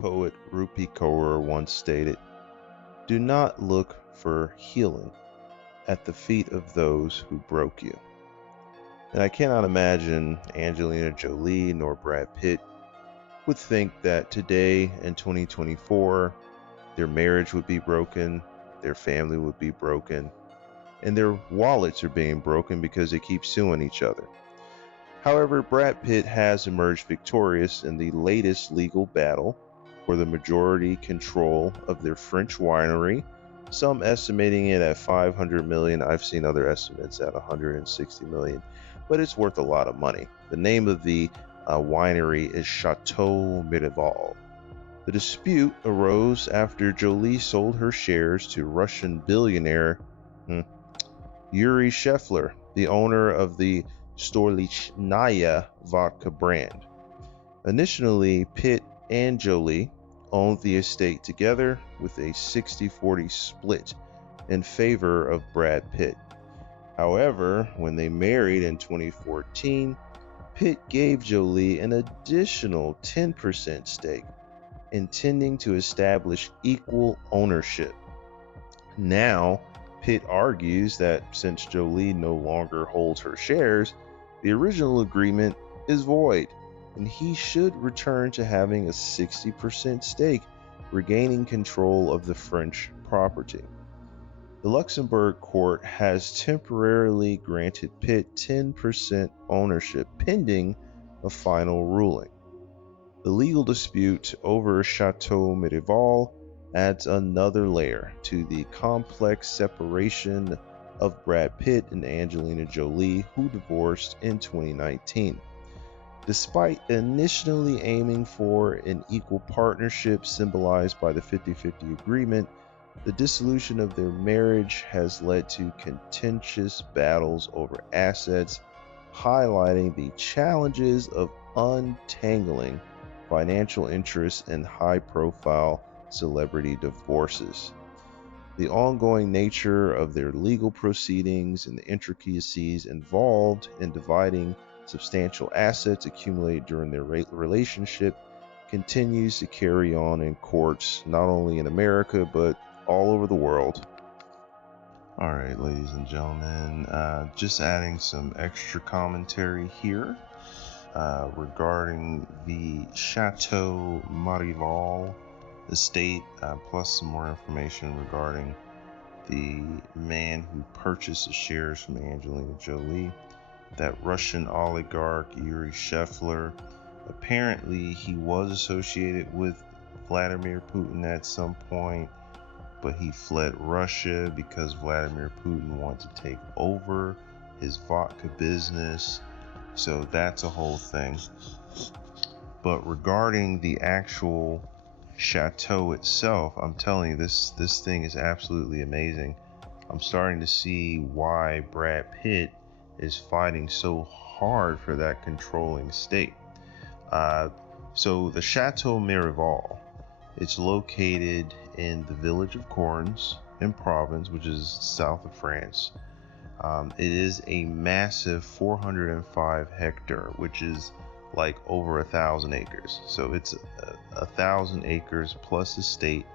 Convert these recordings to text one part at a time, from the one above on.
Poet Rupi Kaur once stated, "Do not look for healing at the feet of those who broke you." And I cannot imagine Angelina Jolie nor Brad Pitt would think that today in 2024, their marriage would be broken, their family would be broken, and their wallets are being broken because they keep suing each other. However, Brad Pitt has emerged victorious in the latest legal battle for the majority control of their French winery, some estimating it at 500 million. I've seen other estimates at 160 million, but it's worth a lot of money. The name of the winery is Château Miraval. The dispute arose after Jolie sold her shares to Russian billionaire Yuri Shefler, the owner of the Stolichnaya vodka brand. Initially, Pitt and Jolie owned the estate together with a 60-40 split in favor of Brad Pitt. However, when they married in 2014, Pitt gave Jolie an additional 10% stake, intending to establish equal ownership. Now, Pitt argues that since Jolie no longer holds her shares, the original agreement is void, and he should return to having a 60% stake, regaining control of the French property. The Luxembourg court has temporarily granted Pitt 10% ownership pending a final ruling. The legal dispute over Château Miraval adds another layer to the complex separation of Brad Pitt and Angelina Jolie, who divorced in 2019. Despite initially aiming for an equal partnership symbolized by the 50-50 agreement, the dissolution of their marriage has led to contentious battles over assets, highlighting the challenges of untangling financial interests in high-profile celebrity divorces. The ongoing nature of their legal proceedings and the intricacies involved in dividing substantial assets accumulated during their relationship continues to carry on in courts, not only in America, but all over the world. All right, ladies and gentlemen, just adding some extra commentary here regarding the Chateau Miraval estate, plus some more information regarding the man who purchased the shares from Angelina Jolie, that Russian oligarch Yuri Shefler. Apparently, he was associated with Vladimir Putin at some point, but he fled Russia because Vladimir Putin wanted to take over his vodka business. So that's a whole thing. But regarding the actual chateau itself, I'm telling you, this thing is absolutely amazing. I'm starting to see why Brad Pitt is fighting so hard for that controlling state. So the Château Miraval, it's located in the village of Corns in Provence, which is south of France. It is a massive 405 hectare, which is like over 1,000 acres. So it's 1,000 acres plus estate.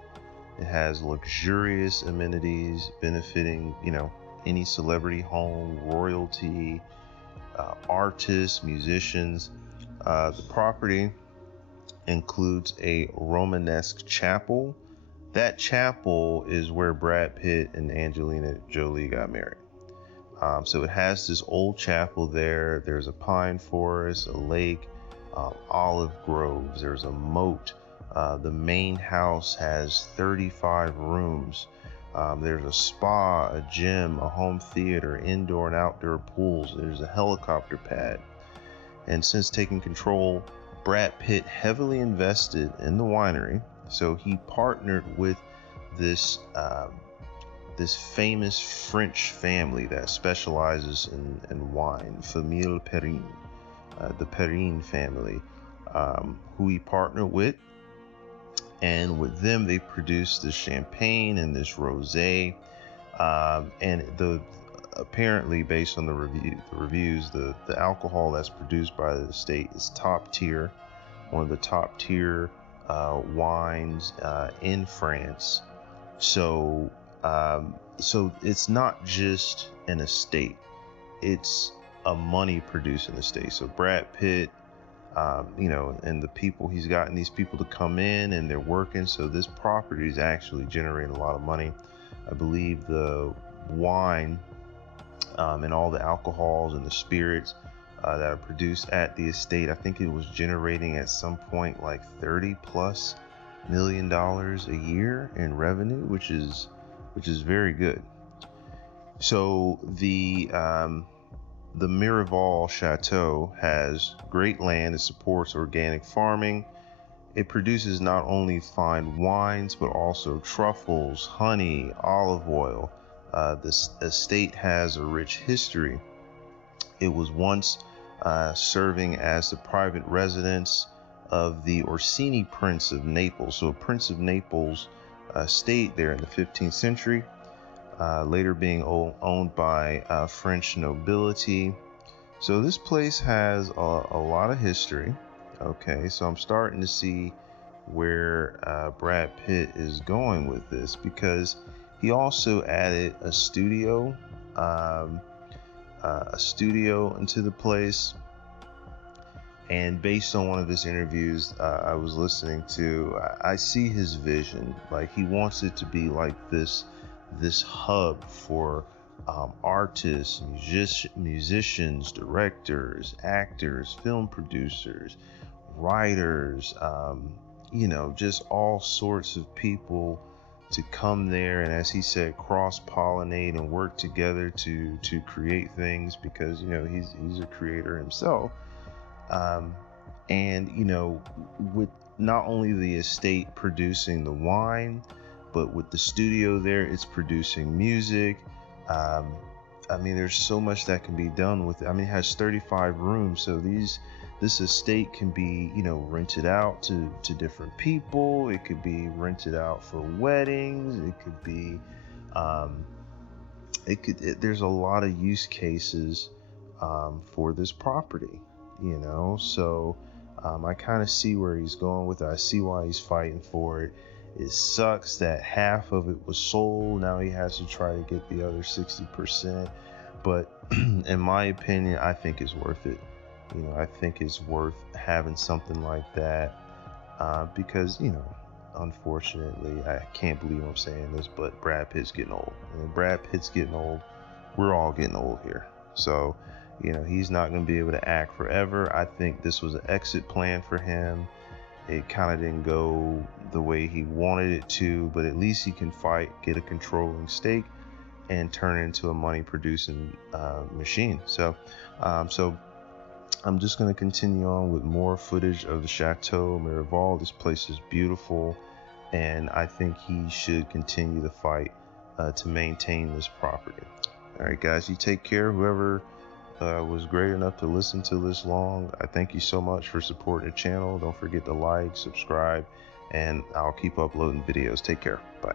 It has luxurious amenities benefiting, any celebrity home, royalty, artists, musicians. The property includes a Romanesque chapel. That chapel is where Brad Pitt and Angelina Jolie got married. So it has this old chapel there. There's a pine forest, a lake, olive groves. There's a moat. The main house has 35 rooms. There's a spa, a gym, a home theater, indoor and outdoor pools. There's a helicopter pad. And since taking control, Brad Pitt heavily invested in the winery. So he partnered with this famous French family that specializes in wine, Famille Perrine, the Perrine family, who he partnered with. And with them, they produced this champagne and this rosé. And apparently, based on the reviews, the alcohol that's produced by the estate is top tier, one of the top tier wines in France. So so it's not just an estate, it's a money producing estate. So Brad Pitt, you know, and the people, he's gotten these people to come in and they're working. So this property is actually generating a lot of money. I believe the wine and all the alcohols and the spirits that are produced at the estate, I think it was generating at some point like $30+ million a year in revenue, which is very good. So the Miraval Chateau has great land. It supports organic farming. It produces not only fine wines, but also truffles, honey, olive oil. This estate has a rich history. It was once serving as the private residence of the Orsini Prince of Naples. So a Prince of Naples stayed there in the 15th century. Later being owned by French nobility. So this place has a lot of history. Okay, so I'm starting to see where Brad Pitt is going with this, because he also added a studio into the place. And based on one of his interviews I was listening to, I see his vision. Like, he wants it to be like this hub for artists, musicians, directors, actors, film producers, writers, you know, just all sorts of people to come there, and as he said, cross-pollinate and work together to create things, because, you know, he's a creator himself. And, you know, with not only the estate producing the wine, but with the studio there, it's producing music. I mean, there's so much that can be done with it. I mean, it has 35 rooms, so this estate can be, you know, rented out to different people. It could be rented out for weddings. It could be, there's a lot of use cases for this property, you know. So I kind of see where he's going with it. I see why he's fighting for it. It sucks that half of it was sold. Now he has to try to get the other 60%. But in my opinion, I think it's worth it. You know, I think it's worth having something like that because, you know, unfortunately, I can't believe I'm saying this, but Brad Pitt's getting old. And when Brad Pitt's getting old, we're all getting old here. So, you know, he's not going to be able to act forever. I think this was an exit plan for him. It kind of didn't go the way he wanted it to, but at least he can fight, get a controlling stake, and turn it into a money-producing machine. So I'm just going to continue on with more footage of the Château Miraval. This place is beautiful, and I think he should continue the fight to maintain this property. All right, guys, you take care. Whoever was great enough to listen to this long, I thank you so much for supporting the channel. Don't forget to like, subscribe, and I'll keep uploading videos. Take care. Bye.